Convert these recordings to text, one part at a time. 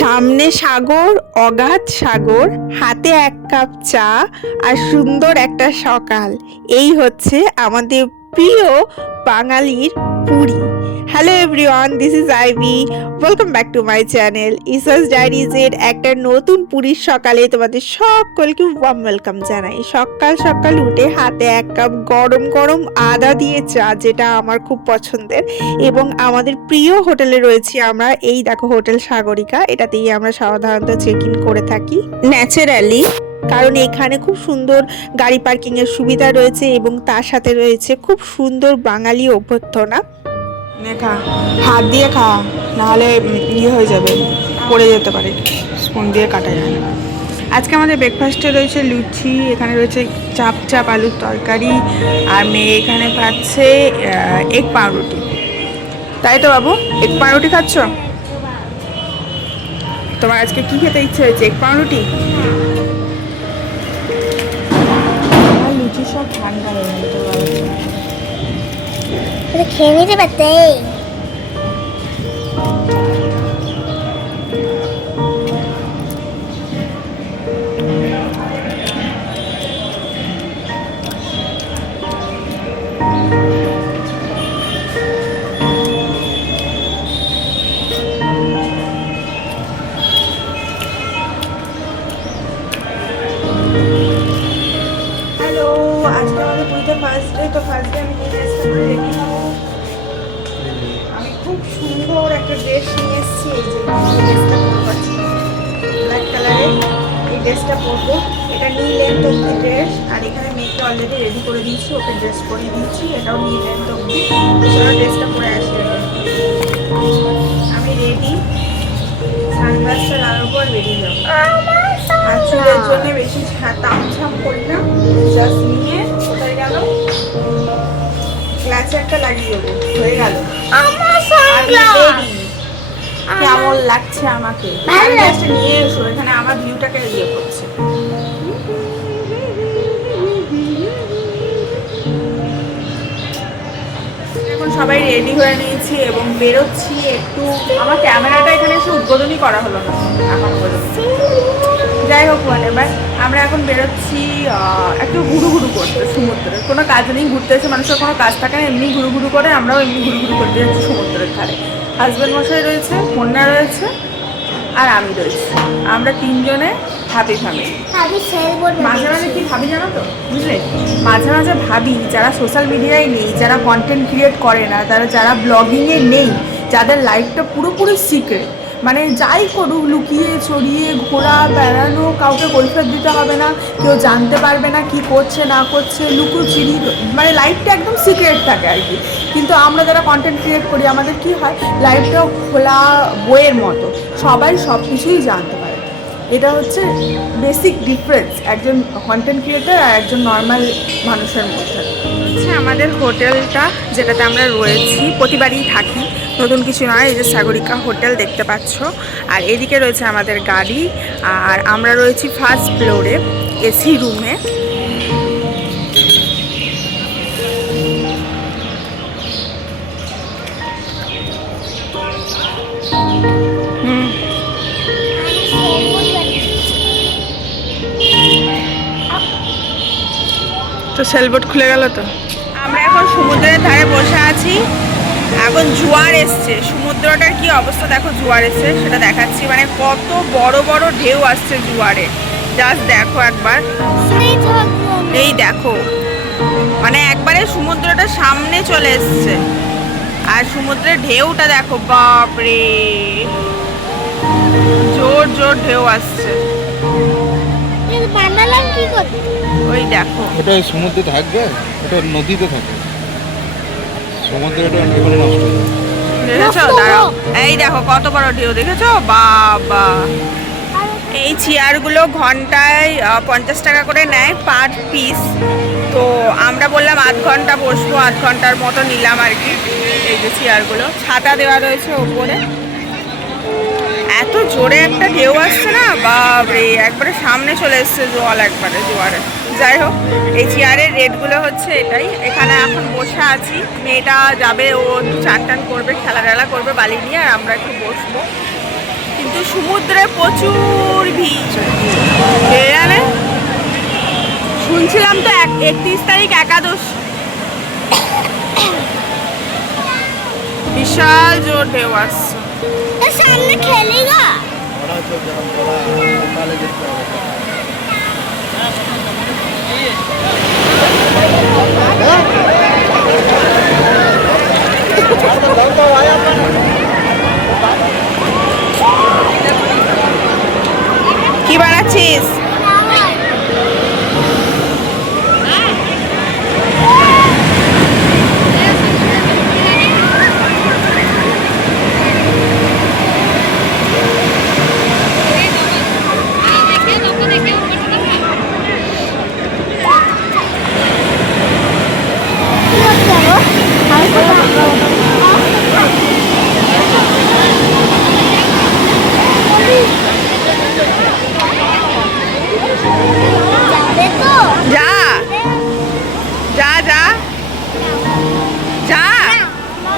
সামনে সাগর, অগাধ সাগর, হাতে এক কাপ চা আর সুন্দর একটা সকাল। এই হচ্ছে আমাদের প্রিয় বাঙালির puri. Hello everyone, this is Ivy. Welcome back to my channel ইসাস ডায়েরিজের একটা নতুন পুরীর সকালে তোমাদের সকলকে ওয়ার্ম ওয়েলকাম জানাই। সকাল সকাল উঠে হাতে এক কাপ গরম গরম আদা দিয়ে চা, যেটা আমার খুব পছন্দের, এবং আমাদের প্রিয় হোটেলে রয়েছি আমরা। এই দেখো হোটেল সাগরিকা, এটাতেই আমরা সাধারণত চেক ইন করে থাকি ন্যাচারালি, কারণ এখানে খুব সুন্দর গাড়ি পার্কিং এর সুবিধা রয়েছে এবং তার সাথে রয়েছে খুব সুন্দর বাঙালি অভ্যর্থনা। খা, হাত দিয়ে খা, নাহলে ইয়ে হয়ে যাবে, পড়ে যেতে পারে, স্পুন দিয়ে কাটা যায় না। আজকে আমাদের ব্রেকফাস্টে রয়েছে লুচি, এখানে রয়েছে চাপ চাপ আলুর তরকারি, আর মেয়ে এখানে পাচ্ছে এগ পাউরুটি। তাই তো বাবু, এগ পাউরুটি খাচ্ছ? তোমার আজকে কি খেতে ইচ্ছে হয়েছে? এগ পাউরুটি? আর লুচি সব ঠান্ডা হয়ে গেছে, খেয়ে নিতে পারতে। হ্যালো, আজকে আমাদের পুরীতে ফার্স্ট ডে। তো ফার্স্ট ডে আমি এই ড্রেসটা পরে রেডি হবো। আমি খুব সুন্দর একটা ড্রেস নিয়ে এসেছি, এই যে ড্রেসটা পরবো, ব্ল্যাক কালারের এই ড্রেসটা পরবো। এটা নি লেন্থ অব্দি ড্রেস, আর এখানে মেয়েকে অলরেডি রেডি করে দিয়েছি, ওকে ড্রেস পরিয়ে দিয়েছি, এটাও নি লেন্থ অব্দি। চলো ড্রেসটা পরে আসি। আমি রেডি, সানগ্লাসটা লাগাবো আর বেরিয়ে যাবো। আর চুলের জন্য বেশি তামঝাম করি না, জাস্ট নিয়ে কোথায় গেল ক্লাচে একটা লাগিয়ে দেবো, হয়ে গেল। কেমন লাগছে আমাকে? নিয়ে এসো, এখানে আমার ভিউটাকে ইয়ে করছে। এখন সবাই রেডি হয়ে নিয়েছি এবং বেরোচ্ছি একটু। আমার ক্যামেরাটা এখানে এসে উদ্বোধনই করা হলো না এখন পর্যন্ত। যাই হোক, এবার আমরা এখন বেরোচ্ছি একটু ঘুরু ঘুরু করতে সমুদ্রে। কোনো কাজ নেই, ঘুরতে এসে মানুষের কোনো কাজ থাকে না, এমনি ঘুরু ঘুরু করে। আমরাও এমনি ঘুরু ঘুরু করতে যাচ্ছি সমুদ্রের ধারে। হাজব্যান্ড মশাই রয়েছে, কন্যা রয়েছে, আর আমি রয়েছি। আমরা তিনজনে হ্যাপি ফ্যামিলি। মাঝে মাঝে কি ভাবি জানো তো, বুঝলে, মাঝে মাঝে ভাবি যারা সোশ্যাল মিডিয়ায় নেই, যারা কন্টেন্ট ক্রিয়েট করে না, যারা ব্লগিংয়ে নেই, যাদের লাইফটা পুরোপুরি সিক্রেট, মানে যাই করুক লুকিয়ে চড়িয়ে ঘোরা বেড়ানো, কাউকে কৈফিয়ত দিতে হবে না, কেউ জানতে পারবে না কি করছে না করছে, লুকোচুরি, মানে লাইফটা একদম সিক্রেট থাকে আর কি। কিন্তু আমরা যারা কন্টেন্ট ক্রিয়েট করি, আমাদের কি হয়, লাইফটাও খোলা বইয়ের মতো, সবাই সব কিছুই জানতে পারে। এটা হচ্ছে বেসিক ডিফারেন্স একজন কন্টেন্ট ক্রিয়েটার আর একজন নর্মাল মানুষের মধ্যে। হচ্ছে আমাদের হোটেলটা, যেটাতে আমরা রয়েছি, প্রতিবারই থাকি, নতুন কিছু নয়। এই যে সাগরিকা হোটেল দেখতে পাচ্ছ, আর এদিকে রয়েছে আমাদের গাড়ি, আর আমরা রয়েছি ফার্স্ট ফ্লোরে এসি রুমে। তো সেলবোট খুলে গেল। তো আমরা এখন সমুদ্রের ধারে বসে আছি। এখন জোয়ার এসছে, সমুদ্রটার কি অবস্থা দেখো, জোয়ার এসছে সেটা দেখাচ্ছি। মানে কত বড় বড় ঢেউ আসছে জোয়ারে, জাস্ট দেখো একবার। এই দেখো, মানে একবারে সমুদ্রটা সামনে চলে এসছে, আর সমুদ্রের ঢেউটা দেখো, বাপরে, জোর জোর ঢেউ আসছে। ওই দেখো, এটা সমুদ্রে থাকবে, এটা নদীতে থাকে, সমুদ্রে এটা এগুলো নষ্ট হয়ে যায়। দেখেছো? দাঁড়াও, এই দেখো কত বড় ঢেউ, দেখেছো? বাবা, এই চেয়ারগুলো ঘন্টায় 50 টাকা করে নেয় পার পিস। তো আমরা বললাম আধ ঘন্টা বসবো, আধ ঘন্টার মতো নিলাম আর কি। এই যে চেয়ারগুলো, ছাতা দেওয়া রয়েছে ওপরে। এত জোরে একটা ঢেউ আসছে না, বাপরে, একবারে সামনে চলে এসছে জল একবারে জোয়ারে। যাই হোক, এই চেয়ারের রেটগুলো হচ্ছে এটাই। এখানে এখন বসে আছি, মেয়েটা যাবে, ও একটু চান টান করবে, খেলা টেলা করবে বালি নিয়ে, আর আমরা একটু বসবো। কিন্তু সমুদ্রে প্রচুর ভিড়। কে জানে, শুনছিলাম তো 31 তারিখ একাদশ, বিশাল জোর ঢেউ আসছে। सामने खेलेगा কি বানাচ্ছিস? देखो যা যা যা যা,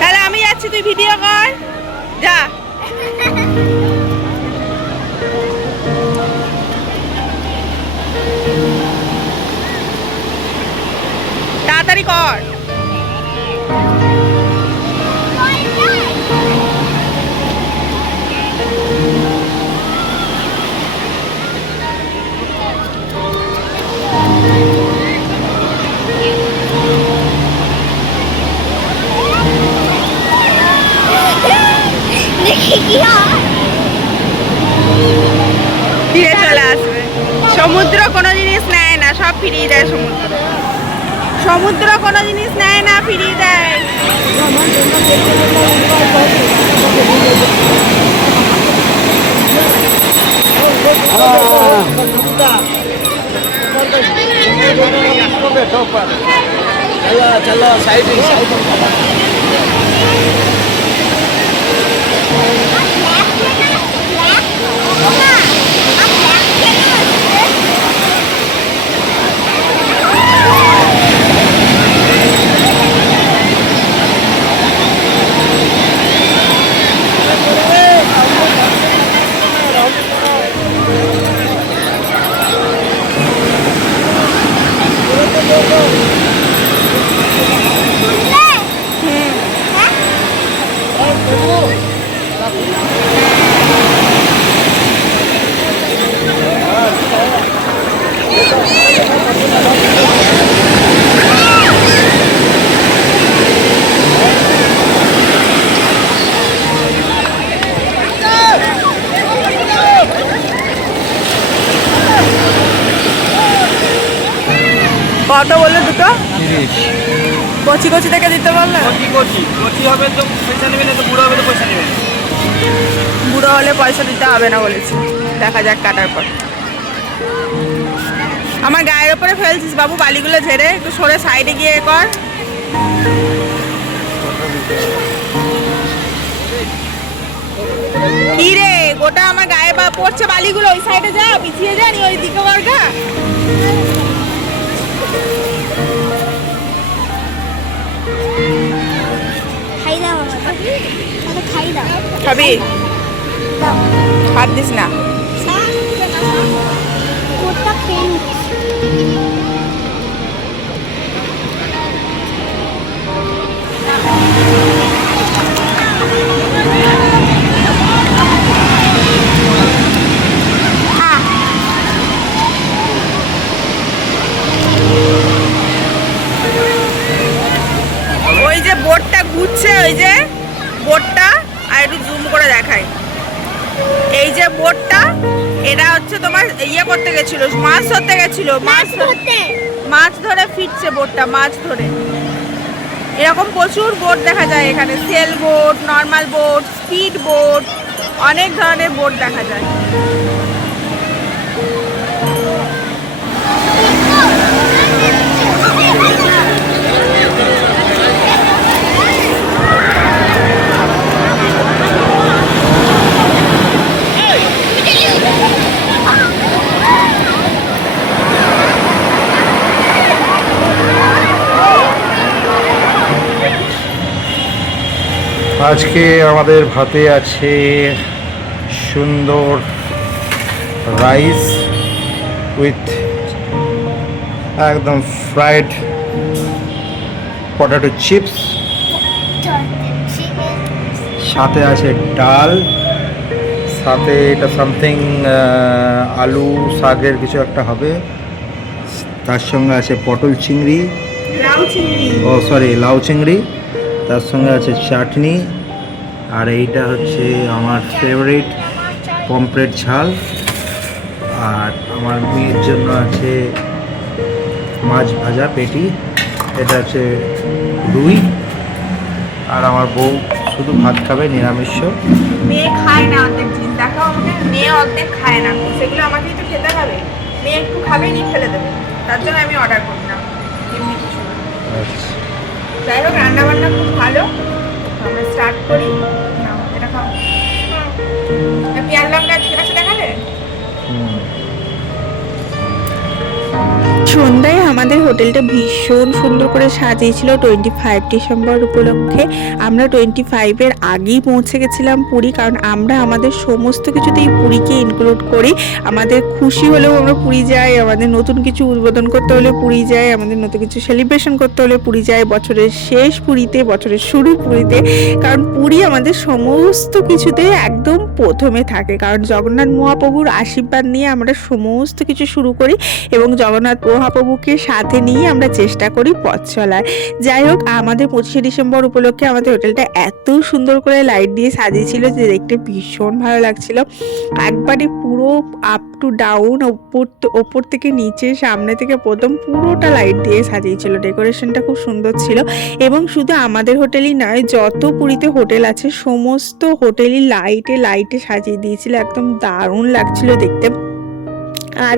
তাহলে আমি যাচ্ছি, তুই ভিডিও কর, যা। তাড়াতাড়ি কর। देखिए ফিরে চলে আসবে। সমুদ্র কোনো জিনিস নেয় না, সব ফিরিয়ে দেয় সমুদ্র। সমুদ্র কোনো জিনিস নেয় না, ফিরিয়ে দেয়। चलो चलो साइड साइड কত বললো দুটো? 30। কচি কচি থেকে দিতে বললো। কচি কচি কচি হবে তো পয়সা নেবে না, তো বুড়ো হবে তো পয়সা নেবে না। বুড়ো হলে পয়সা দিতে হবে না বলেছে, দেখা যাক কাটার পর। আমার গায়ের ওপরে ফেলছিস বাবু, বালিগুলো ঝেড়ে একটু সরে সাইডে গিয়ে কর। কি রে, গোটা আমার গায়ে পড়ছে বালিগুলো, ওই সাইডে যা, পিছিয়ে যা, নি ওই দিকে বর্গা। खाई दाओ खाई दाओ খাবি? হাত দিস না। कोटा पेन ওই যে বোটটা ঘুরছে, ওই যে বোটটা, আর একটু জুম করে দেখাই। এই যে বোটটা, এটা হচ্ছে তোমার ইয়ে করতে গেছিল, মাছ ধরতে গেছিল, মাছ ধরে ফিরছে বোটটা, মাছ ধরে। এরকম প্রচুর বোট দেখা যায় এখানে, sail boat, normal boat, speed boat, অনেক ধরনের বোট দেখা যায়। আজকে আমাদের ভাতে আছে সুন্দর রাইস উইথ একদম ফ্রাইড পটেটো চিপস, সাথে আছে ডাল, সাথে এটা সামথিং আলু শাকের কিছু একটা হবে, তার সঙ্গে আছে পটল চিংড়ি, লাউ চিংড়ি। ও সরি লাউ চিংড়ি, তার সঙ্গে আছে চাটনি, আর এইটা হচ্ছে আমার ফেভারিট পমফ্রেট ঝাল, আর আমার মেয়ের জন্য আছে মাছ ভাজা পেটি, এটা হচ্ছে রুই, আর আমার বউ শুধু ভাত খাবে নিরামিষ। মেয়ে খায় না অর্ধেক জিনিস, দেখো আমাকে, মেয়ে অর্ধেক খায় না, সেগুলো আমাকেই তো খেতে হবে। মেয়ে একটু খাবে, নিয়ে ফেলে দেবে, তার জন্য আমি অর্ডার করলাম এমনি কিছু না। যাই হোক, রান্না বান্না খুব ভালো। আমরা স্টার্ট করি। নাও, এটা খাও। পেঁয়াজ লঙ্কা ঠিক আছে দেখালে? সন্ধ্যায় আমাদের হোটেলটা ভীষণ সুন্দর করে সাজিয়েছিল 25 ডিসেম্বর উপলক্ষে। আমরা 25-এর আগেই পৌঁছে গেছিলাম পুরী, কারণ আমরা আমাদের সমস্ত কিছুতেই পুরীকে ইনক্লুড করি। আমাদের খুশি হলেও আমরা পুরী যাই, আমাদের নতুন কিছু উদ্বোধন করতে হলে পুরী যাই, আমাদের নতুন কিছু সেলিব্রেশন করতে হলে পুরী যাই, বছরের শেষ পুরীতে, বছরের শুরু পুরীতে, কারণ পুরী আমাদের সমস্ত কিছুতে একদম প্রথমে থাকে। কারণ জগন্নাথ মহাপ্রভুর আশীর্বাদ নিয়ে আমরা সমস্ত কিছু শুরু করি এবং জগন্নাথ মহাপ্রভুকে সাথে নিয়ে আমরা চেষ্টা করি পথ চলার। যাই হোক, আমাদের 25শে ডিসেম্বর উপলক্ষে আমাদের হোটেলটা এত সুন্দর করে লাইট দিয়ে সাজিয়েছিল যে দেখতে ভীষণ ভালো লাগছিল। একবারে পুরো আপ টু ডাউন, ওপর থেকে নিচে, সামনে থেকে প্রথম পুরোটা লাইট দিয়ে সাজিয়েছিল। ডেকোরেশনটা খুব সুন্দর ছিল এবং শুধু আমাদের হোটেলই নয়, যত পুরীতে হোটেল আছে সমস্ত হোটেলই লাইটে সাজিয়ে দিয়েছিল। একদম দারুণ লাগছিল দেখতে। আর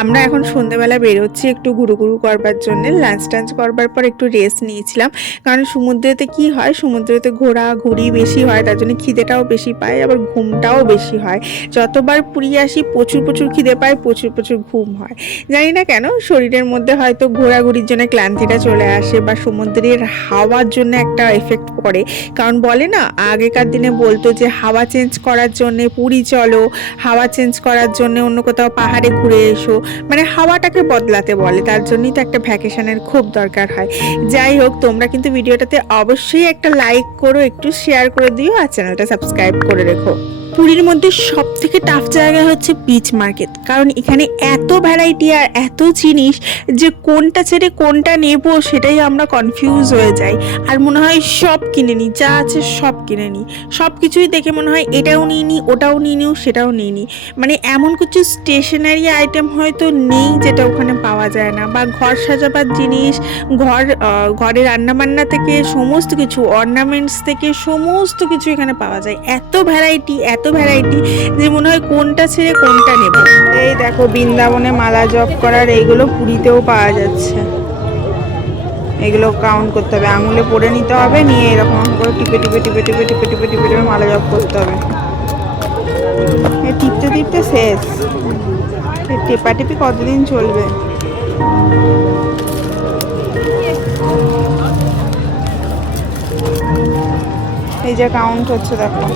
আমরা এখন সন্ধ্যেবেলা বেরোচ্ছি একটু ঘুরু করবার জন্য। লাঞ্চ টাঞ্চ করবার পর একটু রেস্ট নিয়েছিলাম, কারণ সমুদ্রেতে কি হয়, সমুদ্রেতে ঘোরাঘুরি বেশি হয়, তার জন্য খিদেটাও বেশি পায়, আবার ঘুমটাও বেশি হয়। যতবার পুরী আসি প্রচুর খিদে পায়, প্রচুর ঘুম হয়। জানি না কেন, শরীরের মধ্যে হয়তো ঘোরাঘুরির জন্য ক্লান্তিটা চলে আসে, বা সমুদ্রের হাওয়ার জন্য একটা এফেক্ট পড়ে। কারণ বলে না, আগেকার দিনে বলতো যে হাওয়া চেঞ্জ করার জন্যে পুরী চলো, হাওয়া চেঞ্জ করার জন্য অন্য কোথাও পাহাড়ে ঘুরে এসো, মানে হাওয়াটাকে বদলাতে বলে। তার জন্যই তো একটা ভ্যাকেশনের খুব দরকার হয়। যাই হোক, তোমরা কিন্তু ভিডিওটাতে অবশ্যই একটা লাইক করো, একটু শেয়ার করে দিও, আর চ্যানেলটা সাবস্ক্রাইব করে রেখো। পুরীর মধ্যে সব থেকে টাফ জায়গা হচ্ছে বিচ মার্কেট, কারণ এখানে এত ভ্যারাইটি আর এত জিনিস যে কোনটা ছেড়ে কোনটা নেব সেটাই আমরা কনফিউজ হয়ে যাই। আর মনে হয় সব কিনে নিই, যা আছে সব কিনে নিই, সব কিছুই দেখে মনে হয় এটাও নিয়ে নিই, ওটাও নিয়ে নিও, সেটাও নিয়ে নিই। মানে এমন কিছু স্টেশনারি আইটেম হয়তো নেই যেটা ওখানে পাওয়া যায় না, বা ঘর সাজাবার জিনিস, ঘরে রান্নাবান্না থেকে সমস্ত কিছু, অর্নামেন্টস থেকে সমস্ত কিছু এখানে পাওয়া যায়। এত ভ্যারাইটি যে মনে হয় কোনটা ছেড়ে কোনটা নেব। এই দেখো, বৃন্দাবনে মালা জপ করার এইগুলো পুরীতেও পাওয়া যাচ্ছে। এগুলো কাউন্ট করতে হবে, আঙুলে পরে নিতে হবে, নিয়ে এরকম করে টিপে মালা জপ করতে হবে। টিপতে শেষ। টেপাটিপি কতদিন চলবে? এই যে কাউন্ট হচ্ছে, দেখো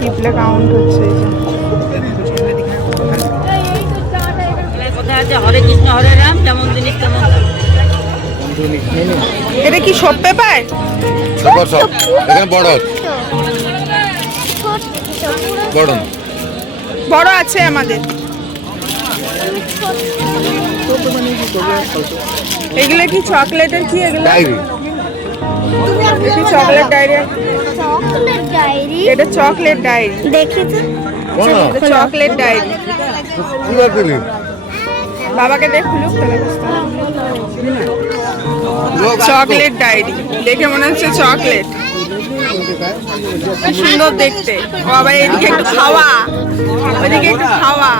টিপলে কাউন্ট হচ্ছে। এই যে কোথায় আছে হরে কৃষ্ণ হরে রাম, যেমন জিনিস তেমন। এটা কি সব পেপার? এখানে বড় আছে আমাদের। এগুলো কি চকলেটের? কি এগুলো? Chocolate diary. এটা চকলেট ডায়েরি। দেখি তো। Chocolate diary. বাবাকে দেখলু চকলেট ডায়েরি দেখে মনে হচ্ছে চকলেট। কি সুন্দর দেখতে। আবার এদিকে একটু খাওয়া, ওইদিকে একটু খাওয়া।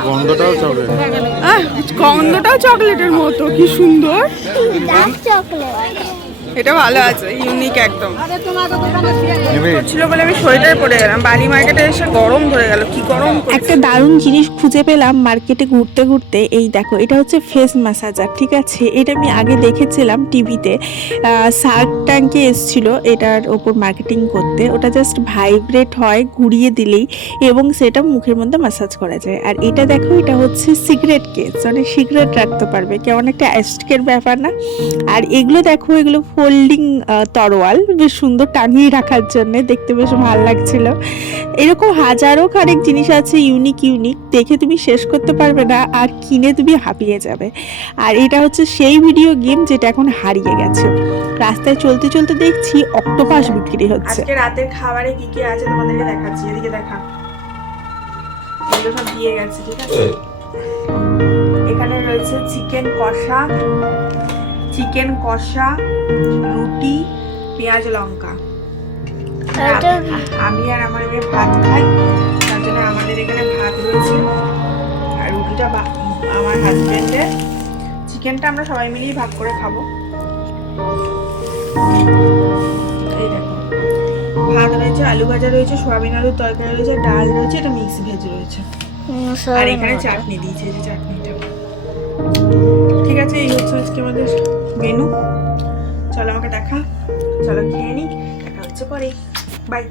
গন্ধটাও চকলেটের মতো, কি সুন্দর। Dark chocolate. এটা ভালো আছে, ইউনিক একদম। নেবে? ছিল বলে আমি সোয়েটার পরে গেলাম, বালি মার্কেটে এসে গরম ধরে গেল, কি গরম করেছে। একটা দারুণ জিনিস খুঁজে পেলাম মার্কেটে ঘুরতে ঘুরতে। এই দেখো, এটা হচ্ছে ফেস ম্যাসাজার, ঠিক আছে? এটা আমি আগে দেখেছিলাম টিভিতে, শার্ক ট্যাঙ্কে এসেছিল এটার ওপর মার্কেটিং করতে। ওটা জাস্ট ভাইব্রেট হয় ঘুরিয়ে দিলেই, এবং সেটা মুখের মধ্যে ম্যাসাজ করা যায়। আর এটা দেখো, এটা হচ্ছে সিগারেট কেস, মানে সিগারেট রাখতে পারবে, কেমন একটা অ্যাস্টিকের ব্যাপার না? আর এগুলো দেখো, এগুলো ফোল্ডিং তরোয়াল, বেশ সুন্দর টাঙিয়ে রাখার জন্য, দেখতে বেশ ভালো লাগছিল। এরকম হাজারো খানেক জিনিস আছে ইউনিক ইউনিক, দেখে তুমি শেষ করতে পারবে না, আর কিনে তুমি হাঁপিয়ে যাবে। আর এটা হচ্ছে সেই ভিডিও গেম যেটা এখন হারিয়ে গেছে। রাস্তায় চলতে চলতে দেখছি অক্টোপাস বিক্রি হচ্ছে। আজকে রাতের খাবারে কি কি আছে তোমাদেরকে দেখাচ্ছি, এদিকে দেখা। এগুলো সব দিয়ে গেছে, ঠিক আছে? এখানে রয়েছে চিকেন কষা, রুটি, পেঁয়াজ লঙ্কা। আমি আর আমার মেয়ে ভাত খাই, তার জন্য আমাদের এখানে ভাত রয়েছে। আর রুটিটা আমার হাজবেন্ডের, চিকেনটা আমরা সবাই মিলেই ভাগ করে খাবো। এই দেখো, ভাত রয়েছে, আলু ভাজা রয়েছে, সোয়াবিন আলুর তরকারি রয়েছে, ডাল রয়েছে, এটা মিক্স ভেজ রয়েছে। আর এখানে চাটনি দিয়েছে, এই যে চাটনিটা। ঠিক আছে, এই হচ্ছে আজকে আমাদের মেনু। চলো আমাকে দেখা, চলো খেয়ে নিই, দেখা হচ্ছে পরে, বাই।